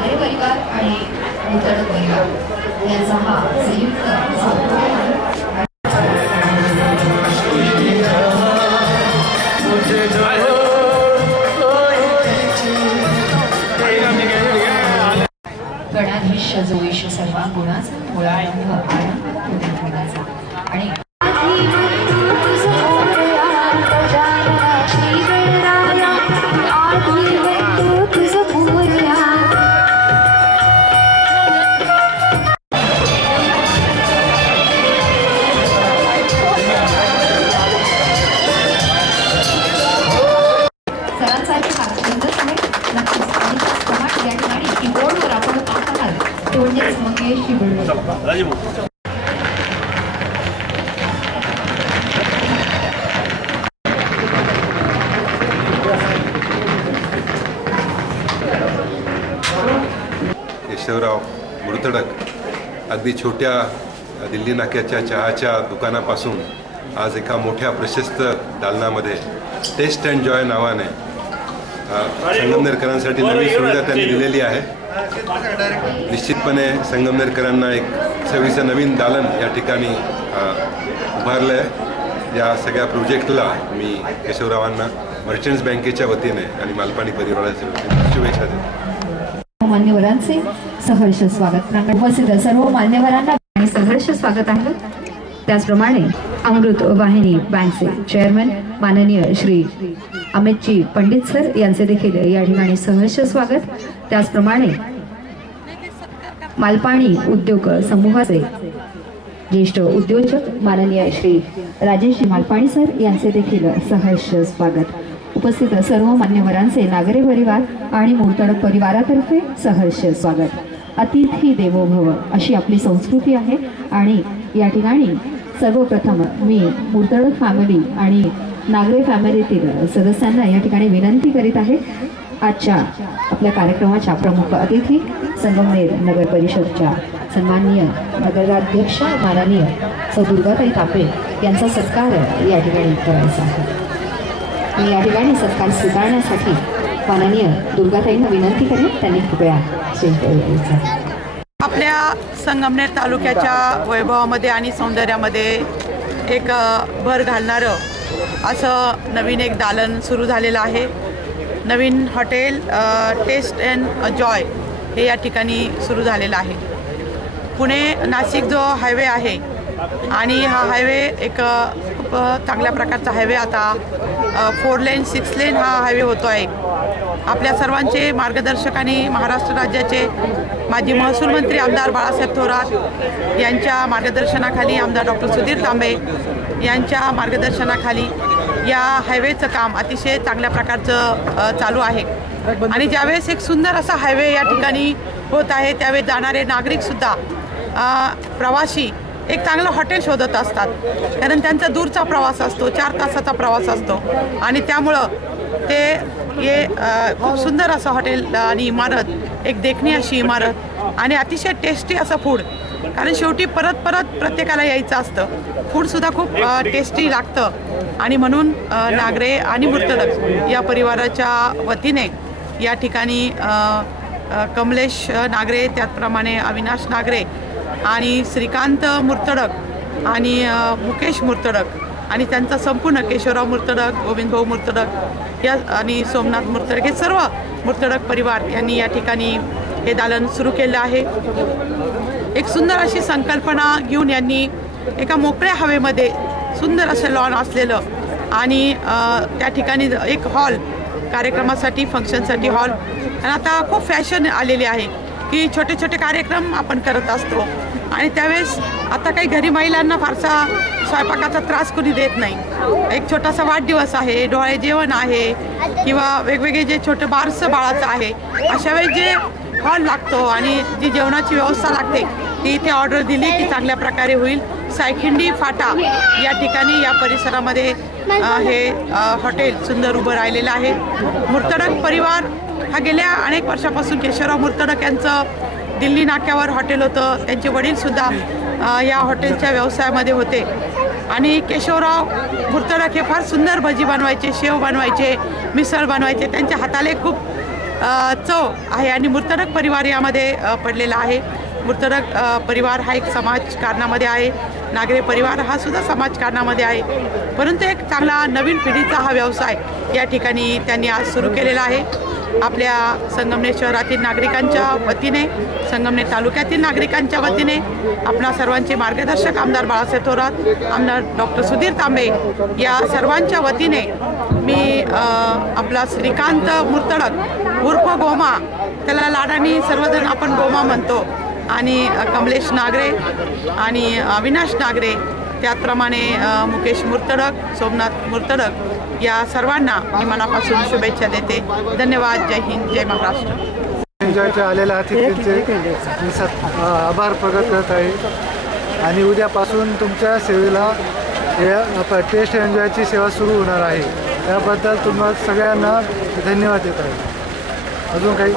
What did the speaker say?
नागरे परिवार आणि मुतड परिवार यांचा हा संयुक्त गणाधीश जो ईश सर्व गुणाचा मुळारंभ आरंभ होण्याचा आणि केशवराव मुर्तडक अगदी छोट्या दिल्ली नाक्याच्या चहाच्या दुकानापासून आज एका मोठ्या प्रशस्त दालनामध्ये टेस्ट अँड जॉय नावाने संगमनेरकरांसाठी नवी सुविधा त्यांनी दिलेली आहे। निश्चितपणे संगमनेरकरांना एक चवीचं नवीन दालन या ठिकाणी उभारलं आहे। या सगळ्या प्रोजेक्टला मी केशवरावांना मर्चंट्स बँकेच्या वतीने आणि मालपाणी परिवाराच्या वतीने शुभेच्छा देतो। मान्यवरांचे सहर्ष स्वागत। उपस्थित सर्व मान्यवरांना सहर्ष स्वागत आहे। त्याचप्रमाणे अमृत वाहिनी बँकचे चेअरमन माननीय श्री अमितजी पंडित सर यांचे देखील या ठिकाणी सहर्ष स्वागत। त्याचप्रमाणे मालपाणी उद्योग समूहाचे ज्येष्ठ उद्योजक माननीय श्री राजेश मालपाणी सर यांचे देखील सहर्ष स्वागत। उपस्थित सर्व मान्यवरांचे नागरे परिवार आणि मुर्तडक परिवारातर्फे सहर्ष स्वागत। अतिथी देवो भव अशी आपली संस्कृती आहे आणि या ठिकाणी सर्वप्रथम मी मुर्तडक फॅमिली आणि नागरे फॅमिलीतील सदस्यांना या ठिकाणी विनंती करीत आहे, आजच्या आपल्या कार्यक्रमाच्या प्रमुख अतिथी संगमनेर नगर परिषदच्या सन्माननीय नगराध्यक्ष माननीय सौ दुर्गाताई तापे यांचा सत्कार या ठिकाणी करायचा आहे। मी या ठिकाणी सत्कार स्वीकारण्यासाठी माननीय दुर्गाताईंना विनंती करेन, त्यांनी कृपया स्वीकारायचा। आपल्या संगमनेर तालुक्याच्या वैभवामध्ये आणि सौंदर्यामध्ये एक भर घालणारं असं नवीन एक दालन सुरू झालेलं आहे। नवीन हॉटेल टेस्ट अँड जॉय हे या ठिकाणी सुरू झालेलं आहे। पुणे नाशिक जो हायवे आहे आणि हा हायवे एक खूप चांगल्या प्रकारचा हायवे आता 4 लेन 6 लेन हा हायवे होतो आहे। आपल्या सर्वांचे मार्गदर्शक आणि महाराष्ट्र राज्याचे माजी महसूल मंत्री आमदार बाळासाहेब थोरात यांच्या मार्गदर्शनाखाली आमदार डॉक्टर सुधीर तांबे यांच्या मार्गदर्शनाखाली या हायवेचं काम अतिशय चांगल्या प्रकारचं चालू आहे आणि ज्यावेळेस एक सुंदर असा हायवे या ठिकाणी होत आहे त्यावेळेस जाणारे नागरिकसुद्धा प्रवासी एक चांगलं हॉटेल शोधत असतात, कारण त्यांचा दूरचा प्रवास असतो, 4 तासाचा प्रवास असतो आणि त्यामुळं ते हे खूप सुंदर असं हॉटेल आणि इमारत, एक देखणी अशी इमारत आणि अतिशय टेस्टी असं फूड, कारण शेवटी परत परत प्रत्येकाला यायचं असतं, फूडसुद्धा खूप टेस्टी लागतं आणि म्हणून नागरे आणि मुर्तडक या परिवाराच्या वतीने या ठिकाणी कमलेश नागरे, त्याचप्रमाणे अविनाश नागरे आणि श्रीकांत मुर्तडक आणि मुकेश मुर्तडक आणि त्यांचा संपूर्ण केशवराव मुर्तडक, गोविंदभाऊ मुर्तडक या आणि सोमनाथ मुर्तडक हे सर्व मुर्तडक परिवार यांनी या ठिकाणी हे दालन सुरू केलं आहे। एक सुंदर अशी संकल्पना घेऊन यांनी एका मोकळ्या हवेमध्ये सुंदर असं लॉन असलेलं आणि त्या ठिकाणी एक हॉल कार्यक्रमासाठी, फंक्शनसाठी हॉल, आणि आता खूप फॅशन आलेली आहे की छोटे छोटे कार्यक्रम आपण करत असतो आणि त्यावेळेस आता काही घरी महिलांना फारसा स्वयंपाकाचा त्रास कोणी देत नाही। एक छोटासा वाढदिवस आहे, डोळे जेवण आहे किंवा वेगवेगळे जे छोटं बारसं बाळाचं आहे, अशा वेळेस जे हॉल लागतो आणि जी जेवणाची व्यवस्था लागते ती इथे ऑर्डर दिली की चांगल्या प्रकारे होईल। सायखिंडी फाटा या ठिकाणी या परिसरामध्ये हे हॉटेल सुंदर उभं राहिलेलं आहे। मुर्तडक परिवार हा गेल्या अनेक वर्षापासून केशवराव मुर्तडक यांचं दिल्ली नाक्यावर हॉटेल होतं, त्यांचे वडीलसुद्धा या हॉटेलच्या व्यवसायामध्ये होते आणि केशवराव मुर्तडक हे फार सुंदर भजी बनवायचे, शेव बनवायचे, मिसळ बनवायचे, त्यांच्या हाताले खूप चव आहे आणि मूर्तरक परिवार यामध्ये पडलेला आहे. मूर्तरक परिवार हा एक समाजकारणामध्ये आहे. नागरे परिवार हा सुद्धा समाजकारणामध्ये आहे. परंतु एक चांगला नवीन पिढीचा हा व्यवसाय या ठिकाणी त्यांनी आज सुरू केलेला आहे. आपल्या संगमनेर शहरातील नागरिकांच्या वतीने, संगमनेर तालुक्यातील नागरिकांच्या वतीने आपणा सर्वांचे मार्गदर्शक आमदार बाळासाहेब थोरात, आमदार डॉक्टर सुधीर तांबे या सर्वांच्या वतीने मी आपला श्रीकांत मूर्तडक उर्फ गोमा, त्याला लाडाने सर्वजण आपण गोमा म्हणतो, आणि कमलेश नागरे आणि अविनाश नागरे, त्याचप्रमाणे मुकेश मूर्तडक, सोमनाथ मूर्तडक या सर्वांना मी मनापासून शुभेच्छा देते. धन्यवाद. जय हिंद, जय महाराष्ट्र. एन्जॉयच्या आलेल्या अतिथींचे मी आभार प्रकट करत आहे आणि उद्यापासून तुमच्या सेवेला टेस्ट एन्जॉयची सेवा सुरू होणार आहे. त्याबद्दल तुम्हाला सगळ्यांना धन्यवाद देत आहे. अजून काही